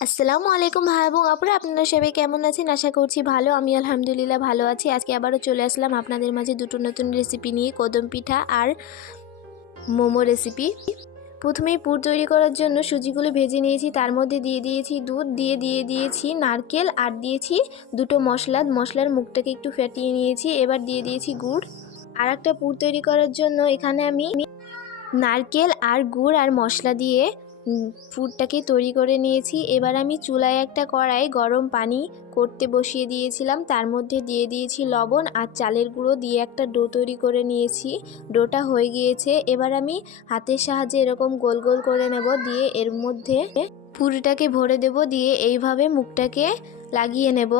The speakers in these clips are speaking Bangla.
আসসালামু আলাইকুম ভাই এবং আপুরা আপনারা সবাই কেমন আছেন? আশা করছি ভালো, আমি আলহামদুলিল্লাহ ভালো আছি। আজকে আবারও চলে আসলাম আপনাদের মাঝে দুটো নতুন রেসিপি নিয়ে, কদম পিঠা আর মোমো রেসিপি প্রথমেই পুর তৈরি করার জন্য সুজিগুলো ভেজে নিয়েছি, তার মধ্যে দিয়ে দিয়েছি দুধ, দিয়ে দিয়ে দিয়েছি নারকেল, আর দিয়েছি দুটো মশলা। মশলার মুখটাকে একটু ফেটিয়ে নিয়েছি, এবার দিয়ে দিয়েছি গুড়। আর একটা পুর তৈরি করার জন্য এখানে আমি নারকেল আর গুড় আর মশলা দিয়ে পুরটাকে তৈরি করে নিয়েছি। এবার আমি চুলায় একটা কড়াই গরম পানি করতে বসিয়ে দিয়েছিলাম। তার মধ্যে দিয়ে দিয়েছি লবণ আর চালের গুঁড়ো দিয়ে একটা ডো তৈরি করে নিয়েছি। ডোটা হয়ে গিয়েছে। এবার আমি হাতের সাহায্যে এরকম গোল গোল করে নেব দিয়ে এর মধ্যে পুরিটাকে ভরে দেব দিয়ে এইভাবে মুখটাকে লাগিয়ে নেব।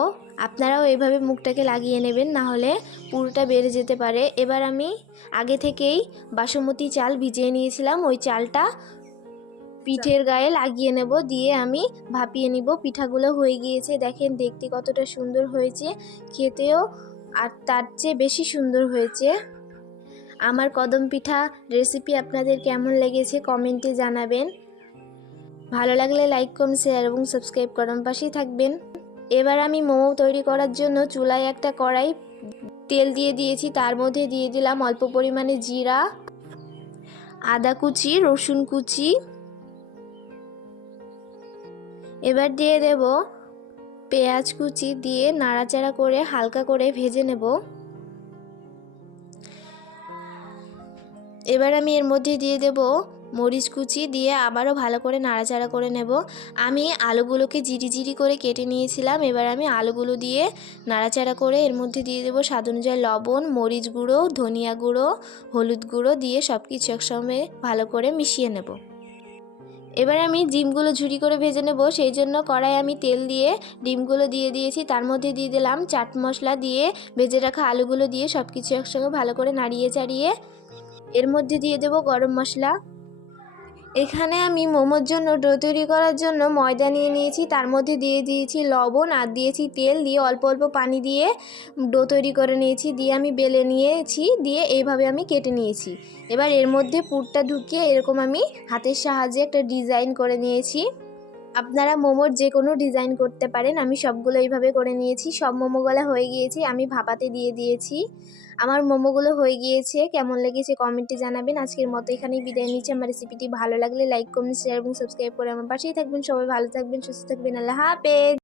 আপনারাও এইভাবে মুখটাকে লাগিয়ে নেবেন না হলে পুরোটা বেড়ে যেতে পারে। এবার আমি আগে থেকেই বাসমতি চাল ভিজিয়ে নিয়েছিলাম। ওই চালটা পিঠের গায়ে লাগিয়ে নেব দিয়ে আমি ভাপিয়ে নিব। পিঠাগুলো হয়ে গিয়েছে দেখেন দেখতে কতটা সুন্দর হয়েছে খেতেও আর তার চেয়ে বেশি সুন্দর হয়েছে। আমার কদম পিঠা রেসিপি আপনাদের কেমন লেগেছে কমেন্টে জানাবেন। ভালো লাগলে লাইক কমেন্ট শেয়ার এবং সাবস্ক্রাইব করার পাশেই থাকবেন। এবার আমি মোমো তৈরি করার জন্য চুলায় একটা কড়াই তেল দিয়ে দিয়েছি তার মধ্যে দিয়ে দিলাম অল্প পরিমাণে জিরা আদা কুচি রসুন কুচি এবার দিয়ে দেব পেঁয়াজ কুচি দিয়ে নাড়াচাড়া করে হালকা করে ভেজে নেব। এবার আমি এর মধ্যে দিয়ে দেব মরিচ কুচি দিয়ে আবারও ভালো করে নাড়াচাড়া করে নেব। আমি আলুগুলোকে জিরি জিরি করে কেটে নিয়েছিলাম, এবার আমি আলুগুলো দিয়ে নাড়াচাড়া করে এর মধ্যে দিয়ে দেবো স্বাদ অনুযায়ী লবণ, মরিচ গুঁড়ো, ধনিয়া গুঁড়ো, হলুদ গুঁড়ো দিয়ে সব কিছু একসঙ্গে ভালো করে মিশিয়ে নেব। এবার আমি ডিমগুলো ঝুড়ি করে ভেজে নেব, সেই জন্য কড়াই আমি তেল দিয়ে ডিমগুলো দিয়ে দিয়েছি। তার মধ্যে দিয়ে দিলাম চাট মশলা দিয়ে ভেজে রাখা আলুগুলো দিয়ে সব কিছু একসঙ্গে ভালো করে নাড়িয়ে চাড়িয়ে এর মধ্যে দিয়ে দেব গরম মশলা। এখানে আমি মোমোর জন্য ডো তৈরি করার জন্য ময়দা নিয়ে নিয়েছি। তার মধ্যে দিয়ে দিয়েছি লবণ আর দিয়েছি তেল। দিয়ে অল্প অল্প পানি দিয়ে ডো তৈরি করে নিয়েছি। দিয়ে আমি বেলে নিয়েছি। দিয়ে এইভাবে আমি কেটে নিয়েছি। এবার এর মধ্যে পুরটা ঢুকিয়ে এরকম আমি হাতের সাহায্যে একটা ডিজাইন করে নিয়েছি। আপনারা মোমোর যে কোনো ডিজাইন করতে পারেন, আমি সবগুলো এইভাবে করে নিয়েছি। সব মোমোগুলো হয়ে গিয়েছে, আমি ভাপাতে দিয়ে দিয়েছি। আমার মোমোগুলো হয়ে গিয়েছে, কেমন লেগেছে কমেন্টে জানাবেন। আজকের মতো এখানেই বিদায় নিচ্ছি। আমার রেসিপিটি ভালো লাগলে লাইক কমেন্ট শেয়ার এবং সাবস্ক্রাইব করে আমার পাশেই থাকবেন। সবাই ভালো থাকবেন, সুস্থ থাকবেন। আল্লাহ হাফেজ!